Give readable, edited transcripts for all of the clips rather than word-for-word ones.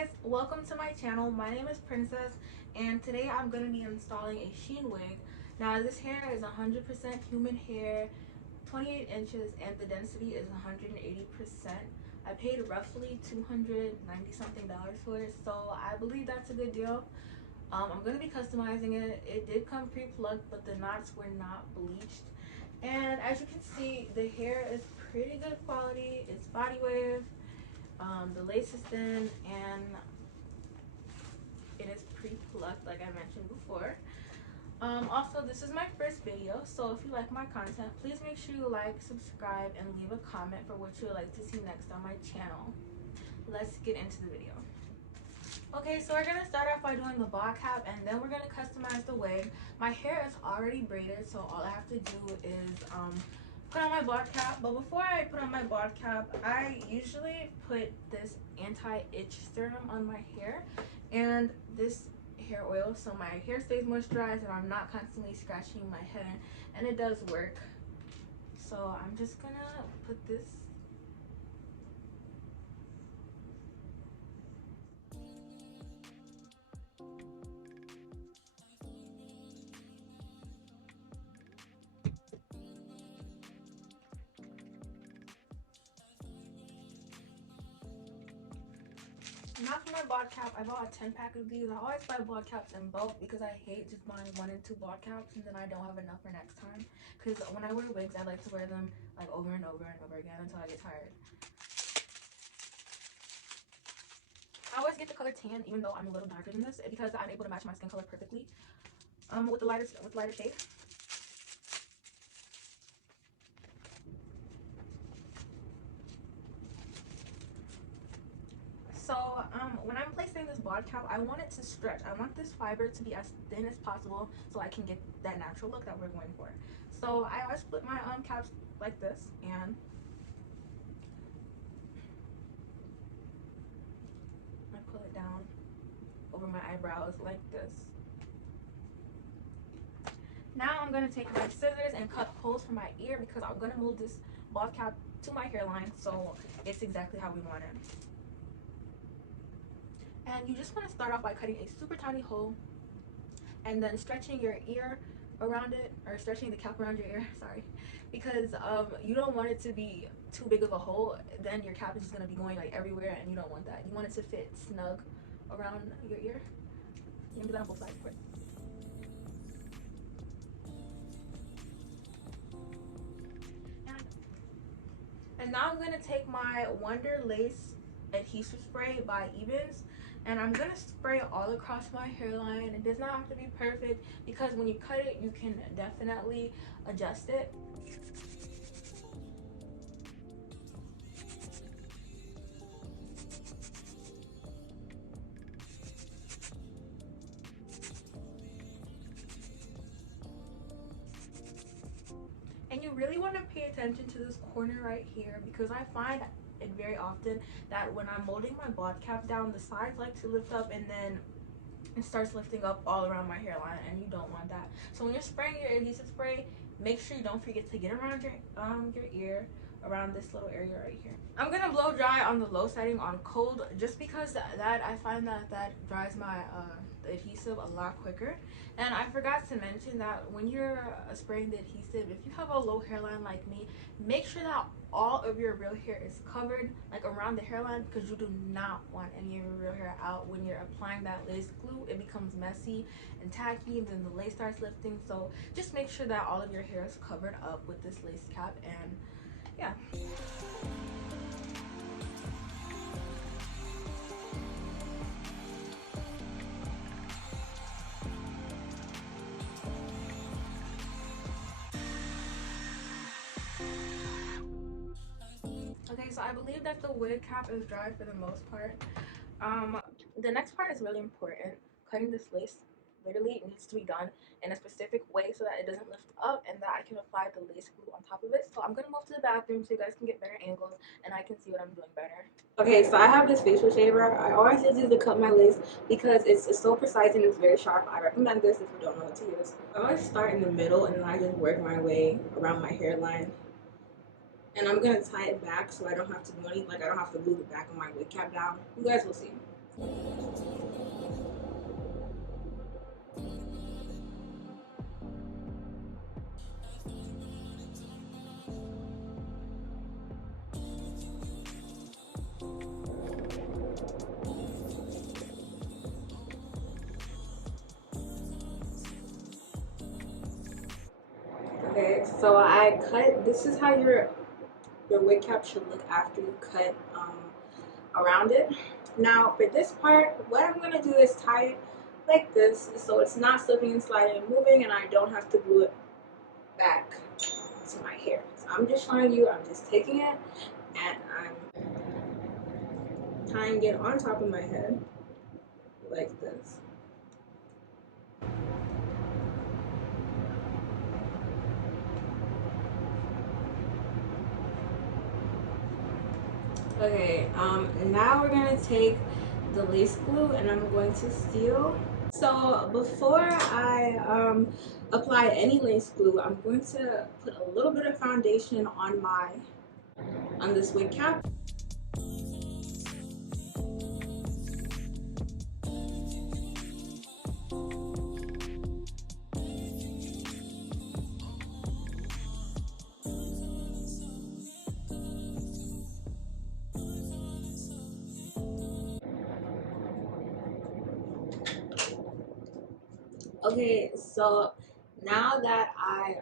guys, welcome to my channel. My name is Princess and today I'm going to be installing a Sheen wig. Now this hair is 100% human hair, 28 inches, and the density is 180%. I paid roughly $290 something for it, so I believe that's a good deal. I'm going to be customizing it. It did come pre-plucked, but the knots were not bleached. And as you can see, the hair is pretty good quality. It's body wave. The lace is thin and it is pre-plucked like I mentioned before. Also, this is my first video, so if you like my content, please make sure you like, subscribe, and leave a comment for what you would like to see next on my channel. Let's get into the video. Okay, so we're gonna start off by doing the ball cap, and then we're gonna customize the wig. My hair is already braided, so all I have to do is put on my ball cap. But before I put on my ball cap, I usually put this anti-itch serum on my hair and this hair oil, so my hair stays moisturized and I'm not constantly scratching my head, and it does work. So I'm just gonna put this. Now for my bod cap, I bought a 10-pack of these. I always buy bod caps in bulk because I hate just buying 1 and 2 bod caps and then I don't have enough for next time. Because when I wear wigs, I like to wear them like over and over and over again until I get tired. I always get the color tan even though I'm a little darker than this because I'm able to match my skin color perfectly with the lighter shade. So when I'm placing this bod cap, I want it to stretch. I want this fiber to be as thin as possible so I can get that natural look that we're going for. So I always split my caps like this, and I pull it down over my eyebrows like this. Now I'm going to take my scissors and cut holes for my ear because I'm going to move this bod cap to my hairline so it's exactly how we want it. And you just want to start off by cutting a super tiny hole and then stretching your ear around it, or stretching the cap around your ear, sorry, because you don't want it to be too big of a hole. Then your cap is just going to be going like everywhere and you don't want that. You want it to fit snug around your ear. You can do that on both sides, of course. And now I'm going to take my Wonder Lace adhesive spray by Ebin's, and I'm going to spray it all across my hairline. It does not have to be perfect because when you cut it, you can definitely adjust it. And you really want to pay attention to this corner right here because I find it very often that when I'm molding my bod cap down, the sides like to lift up and then it starts lifting up all around my hairline, and you don't want that. So when you're spraying your adhesive spray, make sure you don't forget to get around your ear, around this little area right here. I'm gonna blow dry on the low setting on cold just because that I find that dries my the adhesive a lot quicker. And I forgot to mention that when you're spraying the adhesive, if you have a low hairline like me, make sure that all of your real hair is covered, like around the hairline, because you do not want any of your real hair out. When you're applying that lace glue, it becomes messy and tacky and then the lace starts lifting. So just make sure that all of your hair is covered up with this lace cap, and yeah. Okay, so I believe that the wig cap is dry for the most part. The next part is really important. Cutting this lace literally needs to be done in a specific way so that it doesn't lift up and that I can apply the lace glue on top of it. So I'm gonna move to the bathroom so you guys can get better angles and I can see what I'm doing better. Okay, so I have this facial shaver. I always use it to cut my lace because it's so precise and it's very sharp. I recommend this if you don't know what to use. I always start in the middle and then I just work my way around my hairline. And I'm gonna tie it back so I don't have to do anything, like I don't have to glue the back of my wig cap down. You guys will see. Okay, so I cut. This is how your wig cap should look after you cut around it. Now for this part, what I'm gonna do is tie it like this, so it's not slipping and sliding and moving, and I don't have to glue it back to my hair. So I'm just showing you. I'm just taking it and I'm tying it on top of my head like this. Okay, now we're gonna take the lace glue and I'm going to seal. So before I apply any lace glue, I'm going to put a little bit of foundation on this wig cap. Okay, so now that I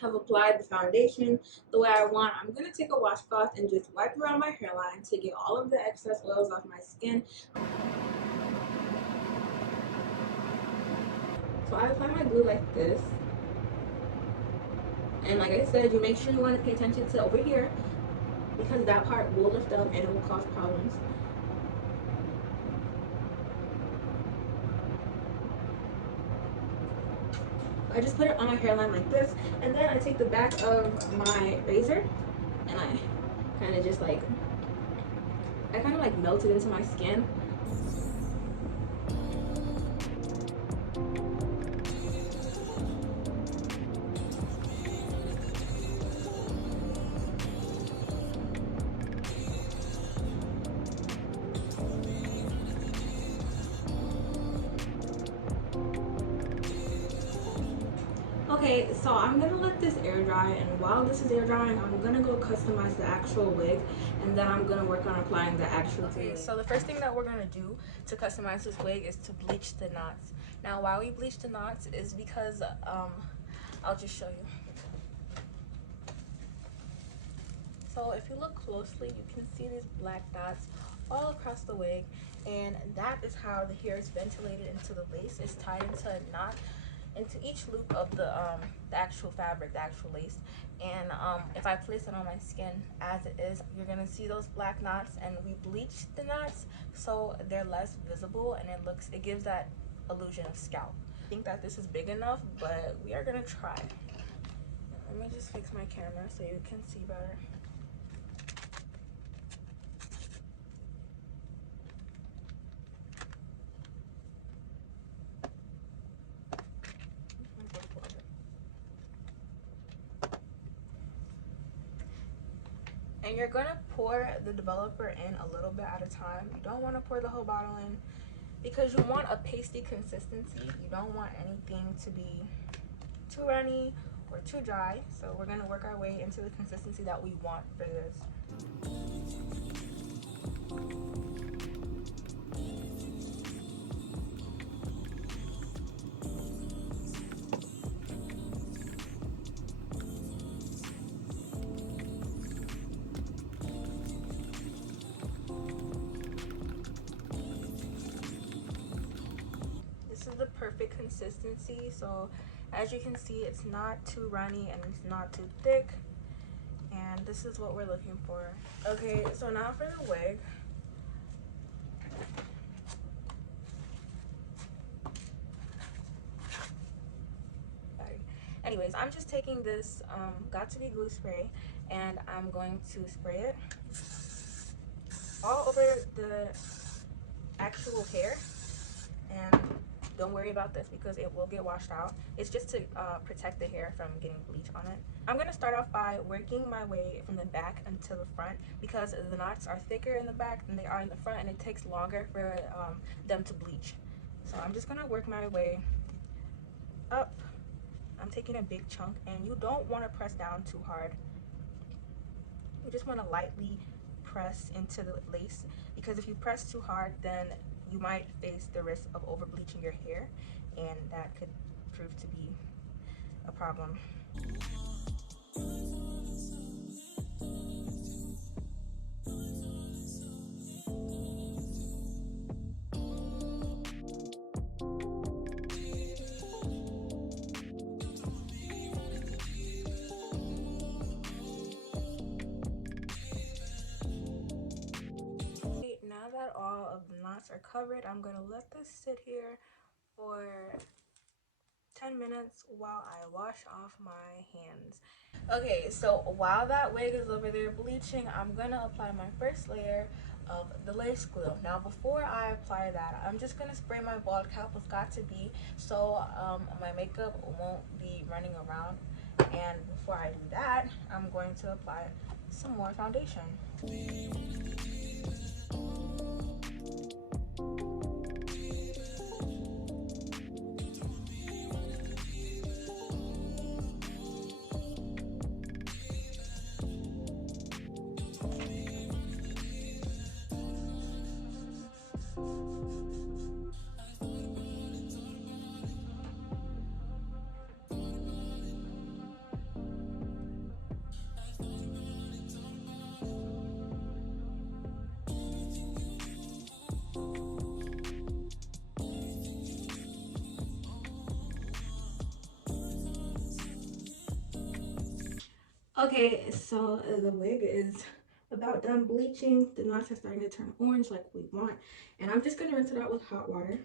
have applied the foundation the way I want, I'm going to take a washcloth and just wipe around my hairline to get all of the excess oils off my skin. So I apply my glue like this. And like I said, you make sure you want to pay attention to over here, because that part will lift up and it will cause problems. I just put it on my hairline like this, and then I take the back of my razor and I kind of just like, melt it into my skin. Okay, so I'm gonna let this air dry, and while this is air drying, I'm gonna go customize the actual wig, and then I'm gonna work on applying the actual glue. So the first thing that we're gonna do to customize this wig is to bleach the knots. Now, why we bleach the knots is because I'll just show you. So if you look closely, you can see these black dots all across the wig, and that is how the hair is ventilated into the lace. It's tied into a knot into each loop of the actual fabric, the actual lace. And if I place it on my skin as it is, you're gonna see those black knots, and we bleach the knots so they're less visible, and it gives that illusion of scalp. I think that this is big enough, but we are gonna try. Let me just fix my camera so you can see better. And you're gonna pour the developer in a little bit at a time. You don't want to pour the whole bottle in, because you want a pasty consistency. You don't want anything to be too runny or too dry. So we're gonna work our way into the consistency that we want for this. The perfect consistency. So as you can see, it's not too runny and it's not too thick, and this is what we're looking for. Okay, so now for the wig. Anyways, I'm just taking this got to be glue spray, and I'm going to spray it all over the actual hair. And don't worry about this because it will get washed out. It's just to protect the hair from getting bleach on it. I'm going to start off by working my way from the back until the front because the knots are thicker in the back than they are in the front, and it takes longer for them to bleach. So I'm just going to work my way up. I'm taking a big chunk, and you don't want to press down too hard. You just want to lightly press into the lace, because if you press too hard, then you might face the risk of over bleaching your hair, and that could prove to be a problem. Now that all of the knots are covered, I'm going to let this sit here for 10 minutes while I wash off my hands. Okay, so while that wig is over there bleaching, I'm going to apply my first layer of the lace glue. Now before I apply that, I'm just going to spray my bald cap with Got To Be so my makeup won't be running around. And before I do that, I'm going to apply some more foundation. Okay, so the wig is about done bleaching. The knots are starting to turn orange like we want, and I'm just going to rinse it out with hot water.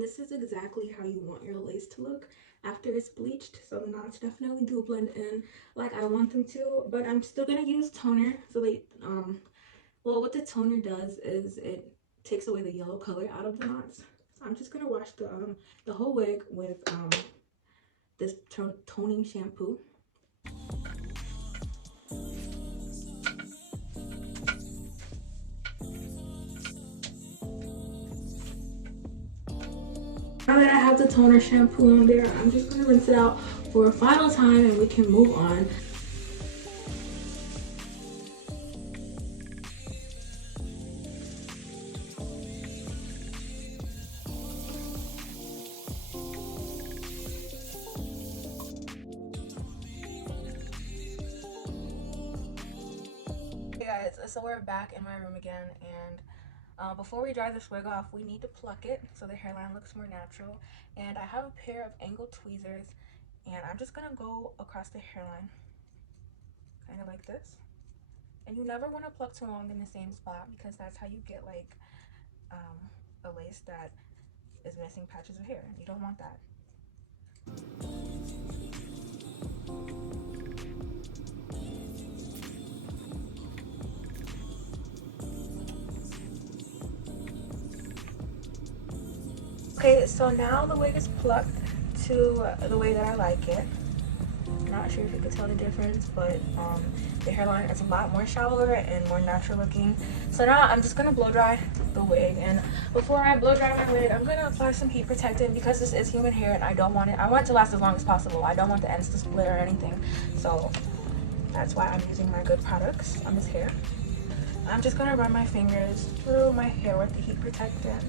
This is exactly how you want your lace to look after it's bleached, so the knots definitely do blend in like I want them to, but I'm still gonna use toner. So they well, what the toner does is it takes away the yellow color out of the knots. So I'm just gonna wash the whole wig with this toning shampoo. Now that I have the toner shampoo on there, I'm just going to rinse it out for a final time and we can move on. Hey guys, so we're back in my room again, and before we dry this wig off, we need to pluck it so the hairline looks more natural. And I have a pair of angled tweezers, and I'm just gonna go across the hairline, kind of like this. And you never want to pluck too long in the same spot because that's how you get like a lace that is missing patches of hair. You don't want that. Okay, so now the wig is plucked to the way that I like it. Not sure if you could tell the difference, but the hairline is a lot more shallower and more natural looking. So now I'm just gonna blow dry the wig, and before I blow dry my wig, I'm gonna apply some heat protectant because this is human hair and I want it to last as long as possible. I don't want the ends to split or anything, so that's why I'm using my good products on this hair. I'm just gonna run my fingers through my hair with the heat protectant,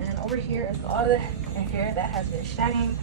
and over here is all the hair that has been shedding.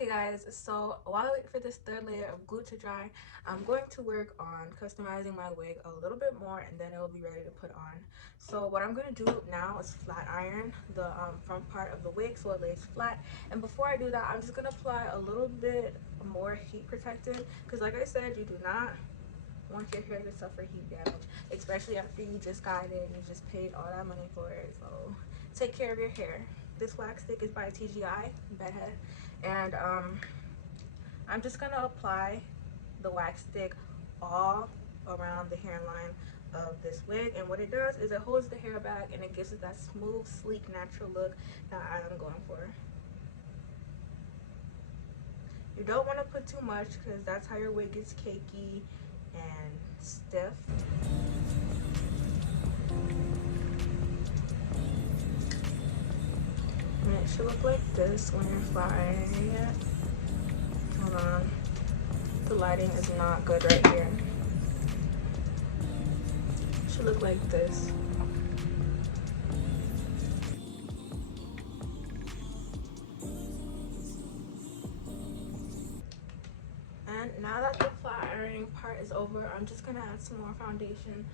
Okay guys, so while I wait for this third layer of glue to dry, I'm going to work on customizing my wig a little bit more and then it will be ready to put on. So what I'm going to do now is flat iron the front part of the wig so it lays flat. And before I do that, I'm just going to apply a little bit more heat protectant because like I said, you do not want your hair to suffer heat damage, especially after you just got it and you just paid all that money for it. So take care of your hair. This wax stick is by TGI, Bedhead, and I'm just gonna apply the wax stick all around the hairline of this wig, and what it does is it holds the hair back and it gives it that smooth, sleek, natural look that I am going for. You don't want to put too much because that's how your wig gets cakey and stiff. And it should look like this when you're flat ironing it. Hold on. The lighting is not good right here. It should look like this. And now that the flat ironing part is over, I'm just gonna add some more foundation.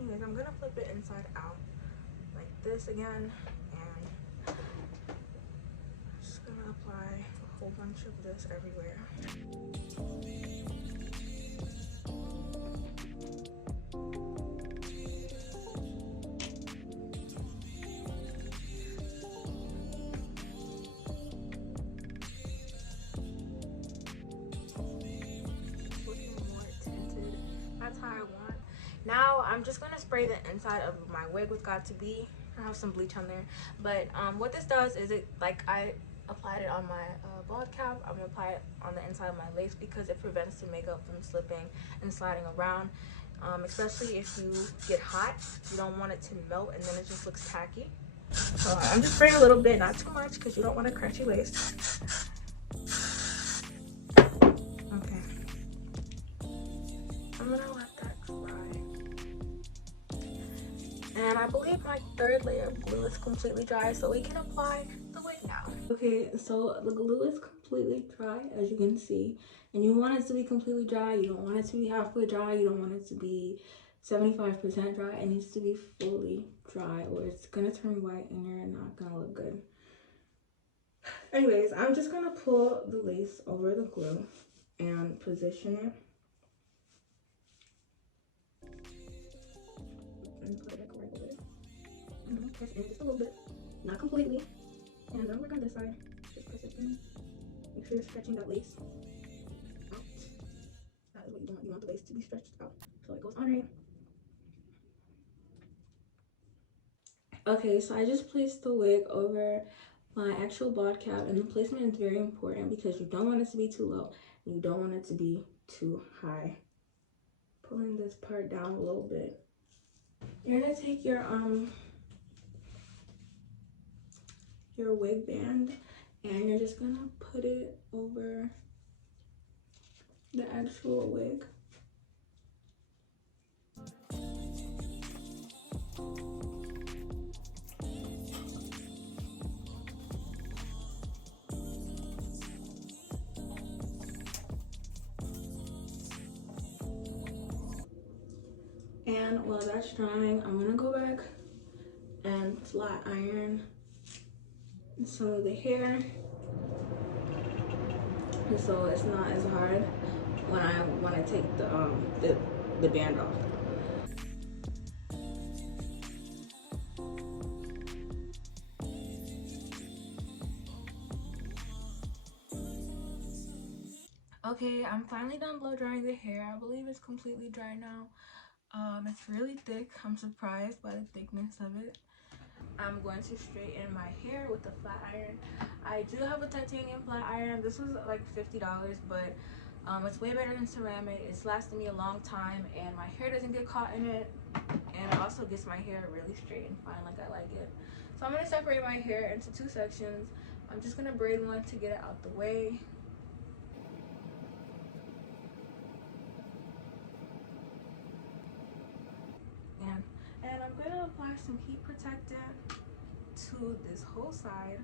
Anyways, I'm gonna flip it inside out like this again, and I'm just gonna apply a whole bunch of this everywhere. Looking more tinted. That's how I want. Now I'm just gonna spray the inside of my wig with Got to Be. I have some bleach on there, but what this does is it, like I applied it on my bald cap, I'm gonna apply it on the inside of my lace because it prevents the makeup from slipping and sliding around. Especially if you get hot, you don't want it to melt and then it just looks tacky. So I'm just spraying a little bit, not too much, because you don't want a crunchy lace. Okay. I'm gonna let that dry. And I believe my third layer of glue is completely dry, so we can apply the wig now. Okay, so the glue is completely dry, as you can see. And you want it to be completely dry. You don't want it to be halfway dry. You don't want it to be 75% dry. It needs to be fully dry or it's gonna turn white and you're not gonna look good. Anyways, I'm just gonna pull the lace over the glue and position it. And put it like right over there. I'm gonna press in just a little bit, not completely. And I'm gonna work on this side. Just press it in. Make sure you're stretching that lace out. That is what you want. You want the lace to be stretched out so it goes on right. Okay, so I just placed the wig over my actual bald cap, and the placement is very important because you don't want it to be too low and you don't want it to be too high. Pulling this part down a little bit. You're gonna take your wig band and you're just gonna put it over the actual wig. And while that's drying, I'm gonna go back and flat iron some of the hair so it's not as hard when I want to take the band off. Okay, I'm finally done blow drying the hair. I believe it's completely dry now. It's really thick. I'm surprised by the thickness of it. I'm going to straighten my hair with the flat iron. I do have a titanium flat iron. This was like $50, but it's way better than ceramic. It's lasted me a long time and my hair doesn't get caught in it, and it also gets my hair really straight and fine like I like it. So I'm going to separate my hair into two sections. I'm just going to braid one to get it out the way. And I'm going to apply some heat protectant to this whole side.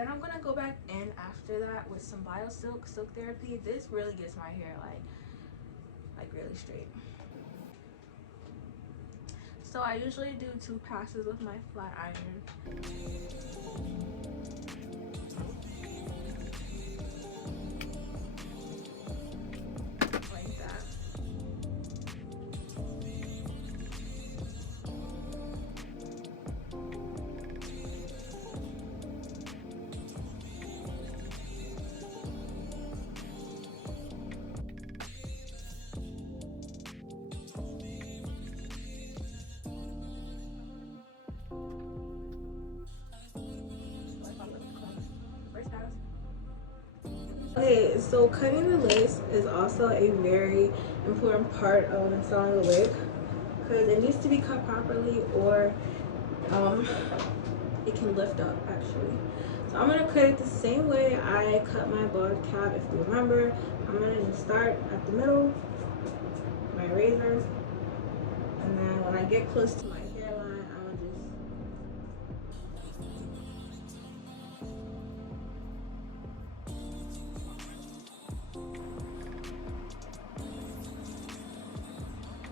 then I'm gonna go back in after that with some biosilk silk therapy. This really gets my hair like really straight. So I usually do 2 passes with my flat iron. Like that. First pass. Okay, so cutting the lace is also a very important part of installing the wig because it needs to be cut properly or um, it can lift up actually. So I'm gonna cut it the same way I cut my bald cap. If you remember, I'm gonna just start at the middle, my razor, and then when I get close to my hairline, I'm gonna just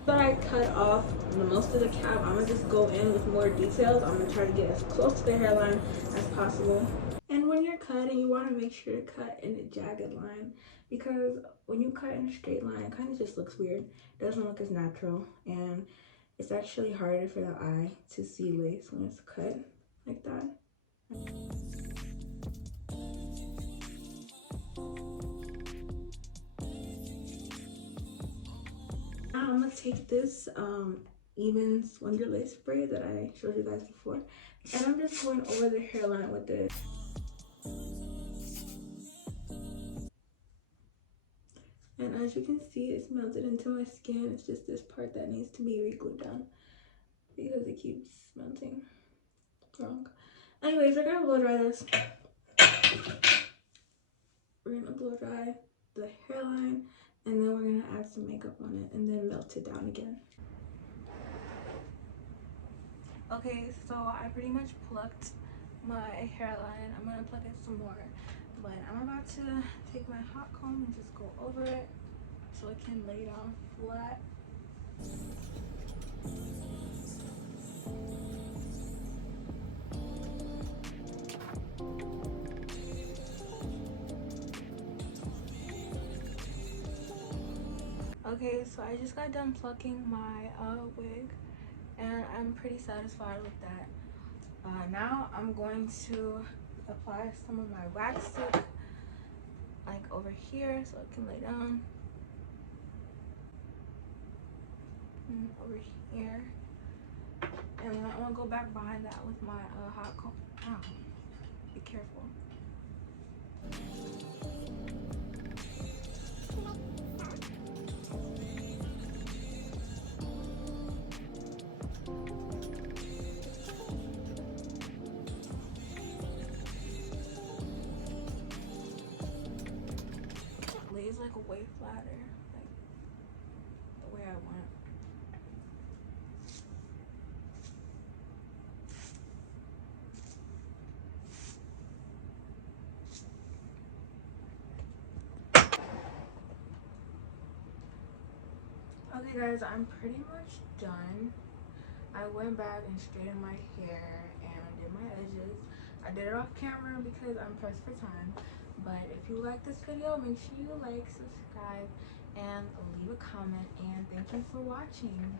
after I cut off the most of the cap, I'm gonna just go in with more details. I'm gonna try to get as close to the hairline as possible. And when you're cutting, you want to make sure to cut in a jagged line because when you cut in a straight line, it kind of just looks weird. It doesn't look as natural, and it's actually harder for the eye to see lace when it's cut like that. Now I'm gonna take this Ebin's Wonder Lace spray that I showed you guys before, and I'm just going over the hairline with it. And as you can see, it's melted into my skin. It's just this part that needs to be re-glued down because it keeps melting wrong. Anyways, we're gonna blow dry this. We're gonna blow dry the hairline and then we're gonna add some makeup on it and then melt it down again. Okay, so I pretty much plucked my hairline. I'm gonna pluck it some more, but I'm about to take my hot comb and just go over it so it can lay down flat. Okay, so I just got done plucking my wig and I'm pretty satisfied with that. Now I'm going to apply some of my wax stick like over here so it can lay down. And over here. And then I'm gonna go back behind that with my hot comb. Ow. Be careful. Lays like a way flatter, like the way I want. Okay guys, I'm pretty much done. I went back and straightened my hair and I did my edges. I did it off camera because I'm pressed for time. But if you like this video, make sure you like, subscribe, and leave a comment. And thank you for watching.